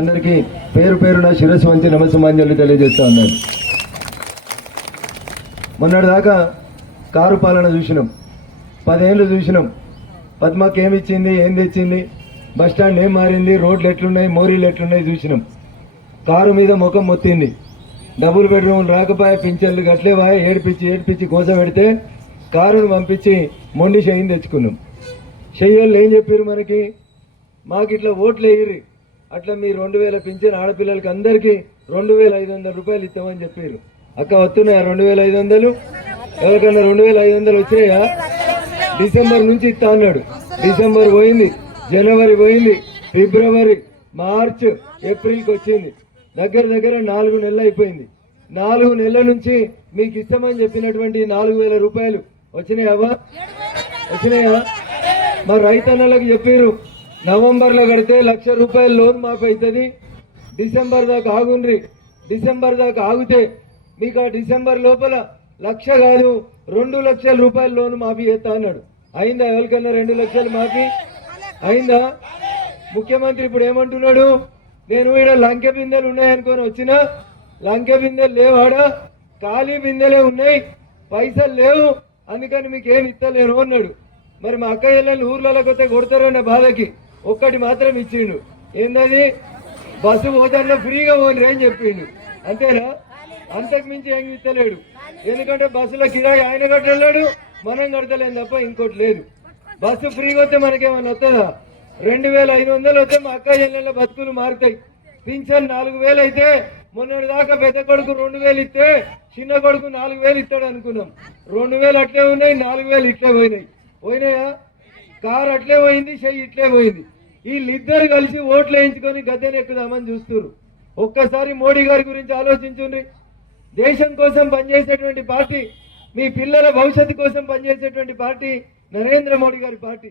అందరికీ పేరు పేరున శిరస్సు వంచి నమస్సమాంజలి తెలియజేస్తా ఉన్నాను. మొన్నటిదాకా కారు పాలన చూసినాం, 10 ఏళ్ళు చూసినాం. పద్మకి ఏమి ఇచ్చింది, ఏం తెచ్చింది, బస్టాండ్ ఏం మారింది, రోడ్లు ఎట్లున్నాయి, మోరీలు ఎట్లున్నాయి చూసినాం. కారు మీద ముఖం మొత్తింది, డబుల్ బెడ్రూమ్ రాకపోయే, పింఛన్లు గట్లేవాయ, ఏడిపించి కోస పెడితే కారును పంపించి మొండి షెయ్యిని తెచ్చుకున్నాం. షెయ్యోళ్ళు ఏం చెప్పారు మనకి, మాకు ఇట్లా ఓట్లు వేయరు, అట్లా మీ 2000 పింఛన్ ఆడపిల్లలకి అందరికీ 2500 రూపాయలు ఇస్తామని చెప్పారు. అక్క వస్తున్నాయా 2500? ఎవరికన్నా 2500 వచ్చినాయా? డిసెంబర్ నుంచి ఇస్తా అన్నాడు. డిసెంబర్ పోయింది, జనవరి పోయింది, ఫిబ్రవరి, మార్చ్, ఏప్రిల్కి వచ్చింది. దగ్గర 4 నెలలు అయిపోయింది. 4 నెలల నుంచి మీకు ఇస్తామని చెప్పినటువంటి 4000 రూపాయలు వచ్చినాయా? వచ్చినాయా? మా రైతన్నలకు చెప్పారు, నవంబర్లో కడితే 1,00,000 రూపాయలు లోన్ మాఫీ అవుతుంది, డిసెంబర్ దాకా ఆగుండ్రి, డిసెంబర్ దాకా ఆగితే మీకు ఆ డిసెంబర్ లోపల 1,00,000 కాదు 2 లక్షల రూపాయలు లోన్ మాఫీ చేస్తా అన్నాడు. అయిందా? ఎవరికన్నా 2 లక్షలు మాఫీ అయిందా? ముఖ్యమంత్రి ఇప్పుడు ఏమంటున్నాడు, నేను ఈడ లంకె బిందెలు ఉన్నాయనుకొని వచ్చినా, లంకె బిందెలు లేవాడా, ఖాళీ బిందెలే ఉన్నాయి, పైసలు లేవు, అందుకని మీకు ఏమి ఇస్తలేను అన్నాడు. మరి మా అక్క చెల్లెలు ఊర్లలో కొత్త కొడతారన్న బాధకి ఒక్కటి మాత్రం ఇచ్చిండు. ఏందది? బస్సు పోతాల్లో ఫ్రీగా పోని అని చెప్పిండు. అంతేనా? అంతకు మించి ఏం ఇస్తలేడు. ఎందుకంటే బస్సులో కిరాయి ఆయన కట్టలేడు, మనం కడతలేం తప్ప ఇంకోటి లేదు. బస్సు ఫ్రీగా వస్తే మనకేమన్నా వస్తుందా? 2500 వస్తే మా అక్క చెల్లెళ్ళ బతుకులు మారుతాయి. పింఛన్ 4000 అయితే మొన్నటి దాకా పెద్ద కొడుకు 2000 ఇస్తే చిన్న కొడుకు 4000 ఇస్తాడు అనుకున్నాం. 2000 అట్లే ఉన్నాయి, 4000 ఇట్లే పోయినాయా? కారు అట్లే పోయింది, చెయ్యి ఇట్లే పోయింది. వీళ్ళిద్దరు కలిసి ఓట్లు వేయించుకొని గద్దెని ఎక్కుదామని చూస్తున్నారు. ఒక్కసారి మోడీ గారి గురించి ఆలోచించుండ్రి. దేశం కోసం పనిచేసేటువంటి పార్టీ, మీ పిల్లల భవిష్యత్తు కోసం పనిచేసేటువంటి పార్టీ నరేంద్ర మోడీ గారి పార్టీ.